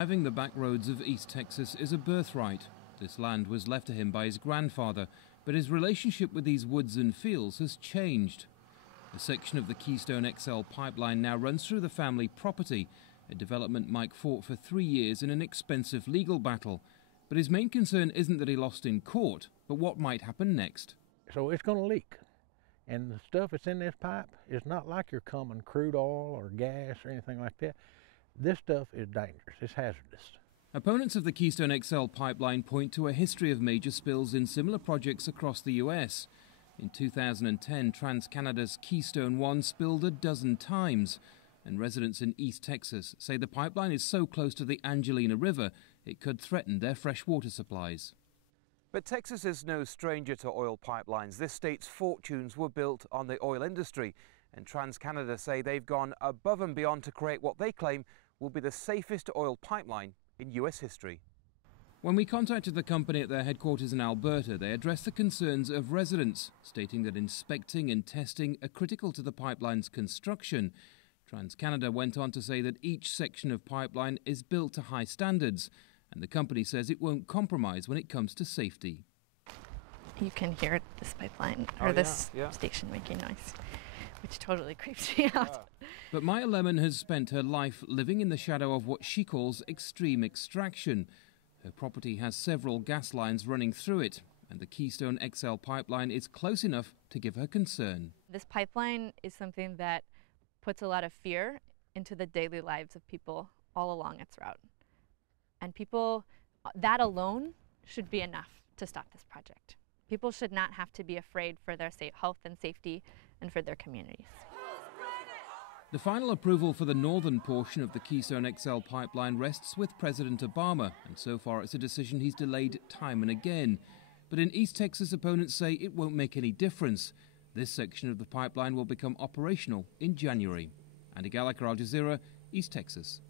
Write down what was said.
Driving the back roads of East Texas is a birthright. This land was left to him by his grandfather, but his relationship with these woods and fields has changed. A section of the Keystone XL pipeline now runs through the family property, a development Mike fought for 3 years in an expensive legal battle. But his main concern isn't that he lost in court, but what might happen next. So it's going to leak. And the stuff that's in this pipe is not like your common crude oil or gas or anything like that. This stuff is dangerous. It's hazardous. Opponents of the Keystone XL pipeline point to a history of major spills in similar projects across the U.S. In 2010, TransCanada's Keystone 1 spilled a dozen times, and residents in East Texas say the pipeline is so close to the Angelina River it could threaten their fresh water supplies. But Texas is no stranger to oil pipelines. This state's fortunes were built on the oil industry, and TransCanada say they've gone above and beyond to create what they claim will be the safest oil pipeline in U.S. history. When we contacted the company at their headquarters in Alberta, they addressed the concerns of residents, stating that inspecting and testing are critical to the pipeline's construction. TransCanada went on to say that each section of pipeline is built to high standards, and the company says it won't compromise when it comes to safety. You can hear this pipeline, or station making noise, which totally creeps me out. But Maya Lemon has spent her life living in the shadow of what she calls extreme extraction. Her property has several gas lines running through it, and the Keystone XL pipeline is close enough to give her concern. This pipeline is something that puts a lot of fear into the daily lives of people all along its route. And people, that alone should be enough to stop this project. People should not have to be afraid for their health and safety and for their communities. The final approval for the northern portion of the Keystone XL pipeline rests with President Obama, and so far it's a decision he's delayed time and again. But in East Texas, opponents say it won't make any difference. This section of the pipeline will become operational in January. Andy Gallagher, Al Jazeera, East Texas.